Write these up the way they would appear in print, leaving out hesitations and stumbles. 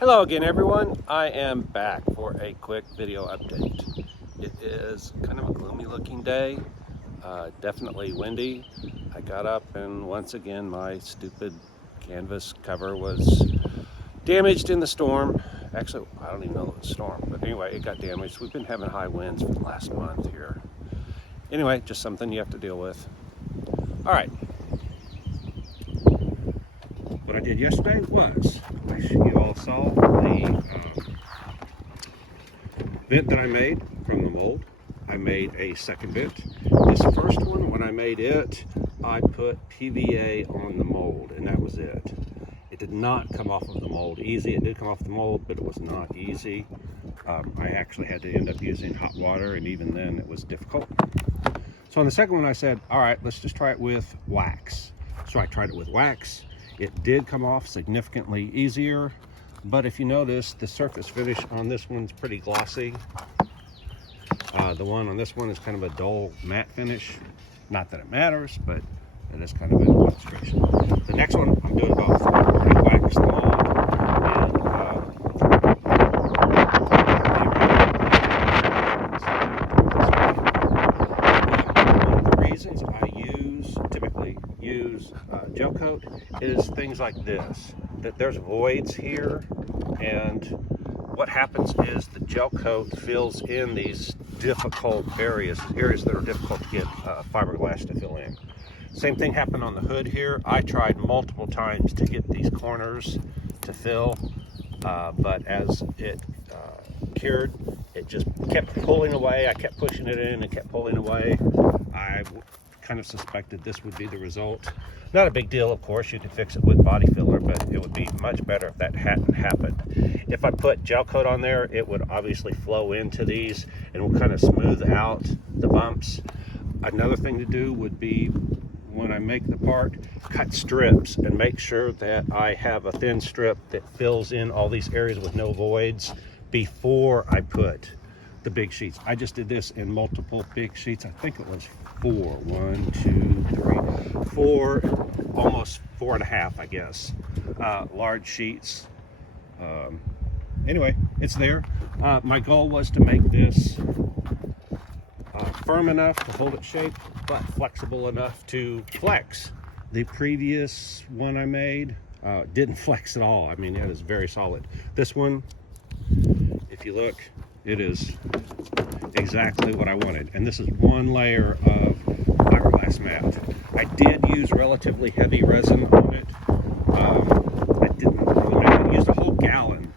Hello again, everyone. I am back for a quick video update. It is kind of a gloomy looking day, definitely windy. I got up and once again my stupid canvas cover was damaged in the storm. Actually, I don't even know it was a storm, but anyway, it got damaged. We've been having high winds for the last month here. Anyway, just something you have to deal with. All right. What I did yesterday was, you all saw the vent that I made from the mold. I made a second vent. This first one, when I made it, I put PVA on the mold, and that was it. It did not come off of the mold easy. It did come off the mold, but it was not easy. I actually had to end up using hot water, and even then it was difficult. So on the second one, I said, all right, let's just try it with wax. So I tried it with wax. It did come off significantly easier, but if you notice, the surface finish on this one's pretty glossy. The one on this one is kind of a dull matte finish. Not that it matters, but it is kind of an illustration. The next one, I'm doing both. I wax the mold and one of the reasons I typically use gel coat is things like this, that there's voids here, and what happens is the gel coat fills in these difficult areas that are difficult to get fiberglass to fill in. Same thing happened on the hood here. I tried multiple times to get these corners to fill, but as it cured, it just kept pulling away. I kept pushing it in and kept pulling away. I kind of suspected this would be the result. Not a big deal, of course. You could fix it with body filler, but it would be much better if that hadn't happened. If I put gel coat on there, it would obviously flow into these and will kind of smooth out the bumps. Another thing to do would be, when I make the part, cut strips and make sure that I have a thin strip that fills in all these areas with no voids before I put the big sheets. I just did this in multiple big sheets. I think it was four, almost 4.5, I guess, large sheets. Anyway, it's there. My goal was to make this firm enough to hold its shape, but flexible enough to flex. The previous one I made didn't flex at all. I mean, it is very solid. This one, if you look, it is exactly what I wanted. And this is one layer of fiberglass mat. I did use relatively heavy resin on it. I didn't really make it. I used a whole gallon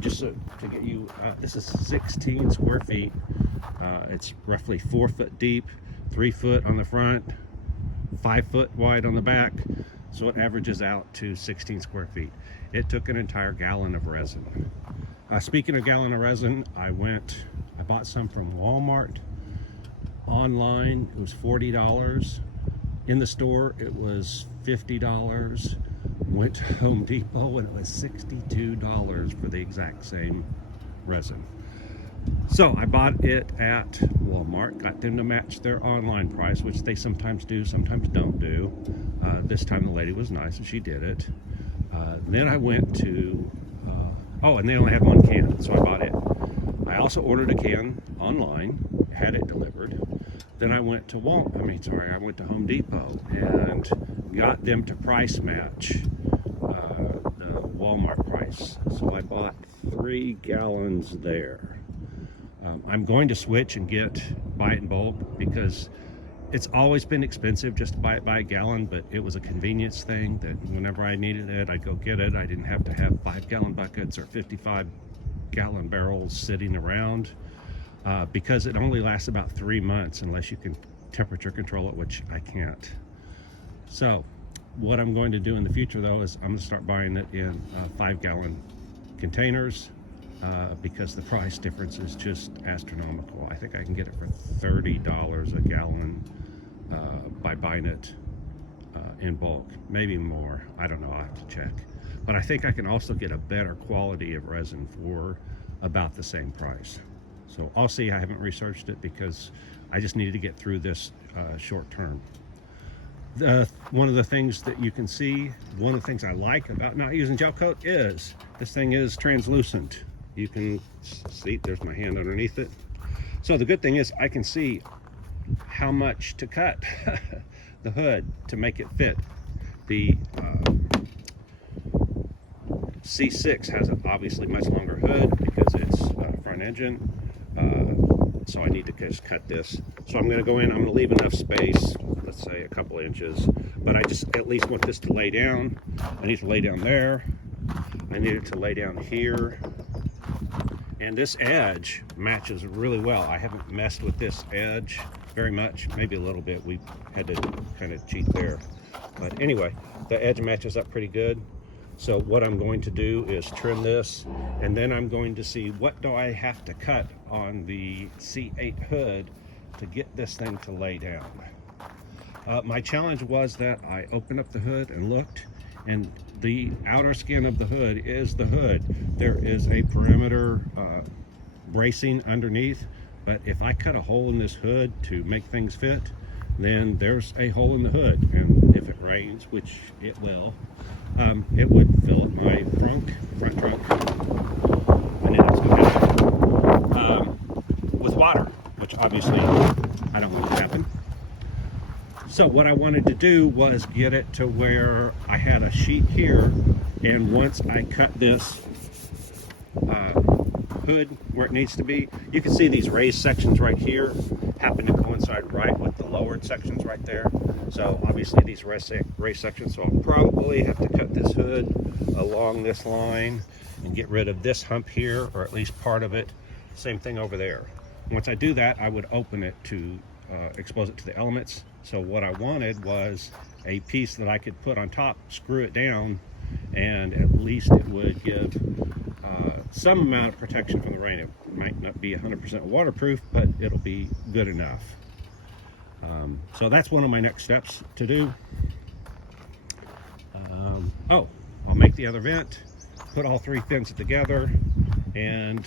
just to get you, this is 16 square feet. It's roughly 4 foot deep, 3 foot on the front, 5 foot wide on the back. So it averages out to 16 square feet. It took an entire gallon of resin. Speaking of gallon of resin, I bought some from Walmart. Online, it was $40. In the store, it was $50. Went to Home Depot and it was $62 for the exact same resin. So I bought it at Walmart, got them to match their online price, which they sometimes do, sometimes don't do. This time the lady was nice and she did it. Then I went to, and they only had one can, so I bought it. I also ordered a can online, had it delivered. Then I went to I went to Home Depot and got them to price match the Walmart price. So I bought 3 gallons there. I'm going to switch and buy it in bulk, because it's always been expensive just to buy it by a gallon, but it was a convenience thing that whenever I needed it, I'd go get it. I didn't have to have 5-gallon buckets or 55-gallon barrels sitting around, because it only lasts about 3 months unless you can temperature control it, which I can't. So what I'm going to do in the future, though, is I'm going to start buying it in 5-gallon containers, because the price difference is just astronomical. I think I can get it for $30 a gallon by buying it in bulk, maybe more. I don't know, I'll have to check. But I think I can also get a better quality of resin for about the same price. So I'll see. I haven't researched it because I just needed to get through this short term. One of the things that you can see, one of the things I like about not using gel coat is this thing is translucent. You can see, there's my hand underneath it. So the good thing is I can see how much to cut the hood to make it fit. The C6 has an obviously much longer hood because it's front engine. So I need to just cut this. So I'm going to go in, I'm going to leave enough space, let's say a couple inches, but I just at least want this to lay down. I need to lay down there. I need it to lay down here. And this edge matches really well. I haven't messed with this edge very much, maybe a little bit. We had to kind of cheat there. But anyway, the edge matches up pretty good. So what I'm going to do is trim this, and then I'm going to see what do I have to cut on the C8 hood to get this thing to lay down. My challenge was that I opened up the hood and looked, and the outer skin of the hood is the hood. There is a perimeter bracing underneath, but if I cut a hole in this hood to make things fit, then there's a hole in the hood, and if it rains, which it will, it would fill up my front trunk, and then it's going to with water, which obviously I don't want to happen. So what I wanted to do was get it to where I had a sheet here, and once I cut this hood where it needs to be, you can see these raised sections right here happen to coincide right with the lowered sections right there. So obviously these raised sections, so I'll probably have to cut this hood along this line and get rid of this hump here, or at least part of it. Same thing over there. Once I do that, I would open it to expose it to the elements. So what I wanted was a piece that I could put on top, screw it down, and at least it would give some amount of protection from the rain. It might not be 100% waterproof, but it'll be good enough. So that's one of my next steps to do. Oh, I'll make the other vent, put all three fins together, and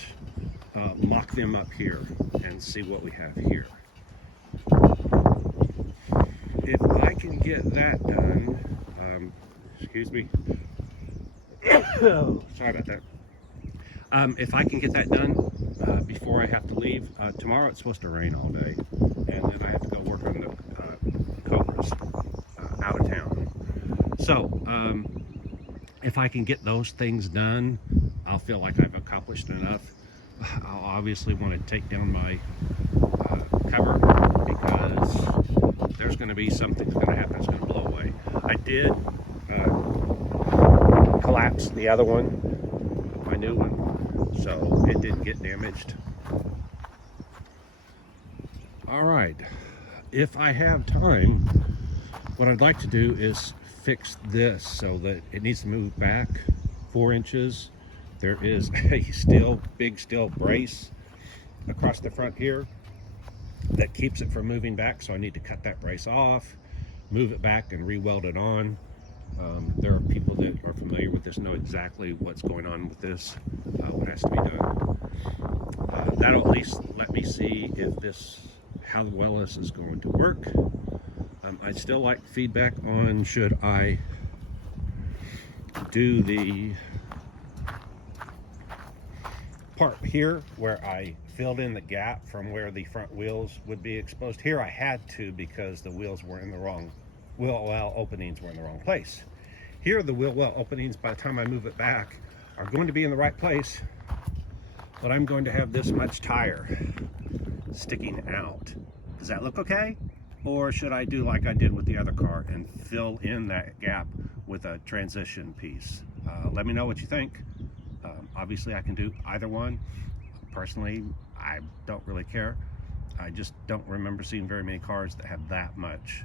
mock them up here and see what we have here. If I can get that done, excuse me, oh, sorry about that. If I can get that done before I have to leave, tomorrow it's supposed to rain all day, and then I have to go work on the Cobras out of town. So if I can get those things done, I'll feel like I've accomplished enough. I'll obviously want to take down my cover, because there's going to be something that's going to happen that's going to blow away. I did collapse the other one, my new one, so it didn't get damaged. All right, if I have time, what I'd like to do is fix this so that it needs to move back 4 inches. There is a big steel brace across the front here that keeps it from moving back, so I need to cut that brace off, move it back, and re-weld it on. There are people that are familiar with this, know exactly what's going on with this, what has to be done. That'll at least let me see if how well this is going to work. I'd still like feedback on should I do the part here where I filled in the gap from where the front wheels would be exposed. Here I had to, because the wheels were in the wrong, wheel well openings were in the wrong place. Here the wheel well openings, by the time I move it back, are going to be in the right place, but I'm going to have this much tire sticking out. Does that look okay? Or should I do like I did with the other car and fill in that gap with a transition piece? Let me know what you think. Obviously I can do either one. Personally, I don't really care. I just don't remember seeing very many cars that have that much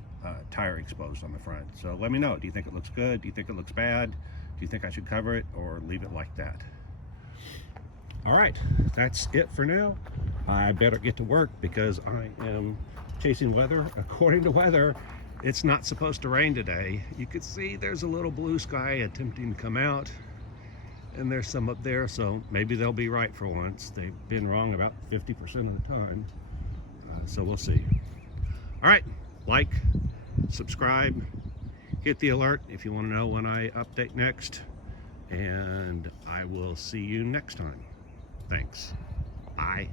tire exposed on the front. So let me know. Do you think it looks good? Do you think it looks bad? Do you think I should cover it or leave it like that? All right, that's it for now. I better get to work because I am chasing weather. According to weather, it's not supposed to rain today. You can see there's a little blue sky attempting to come out, and there's some up there, so maybe they'll be right for once. They've been wrong about 50% of the time, so we'll see. All right, like, subscribe, hit the alert if you want to know when I update next, and I will see you next time. Thanks. Bye.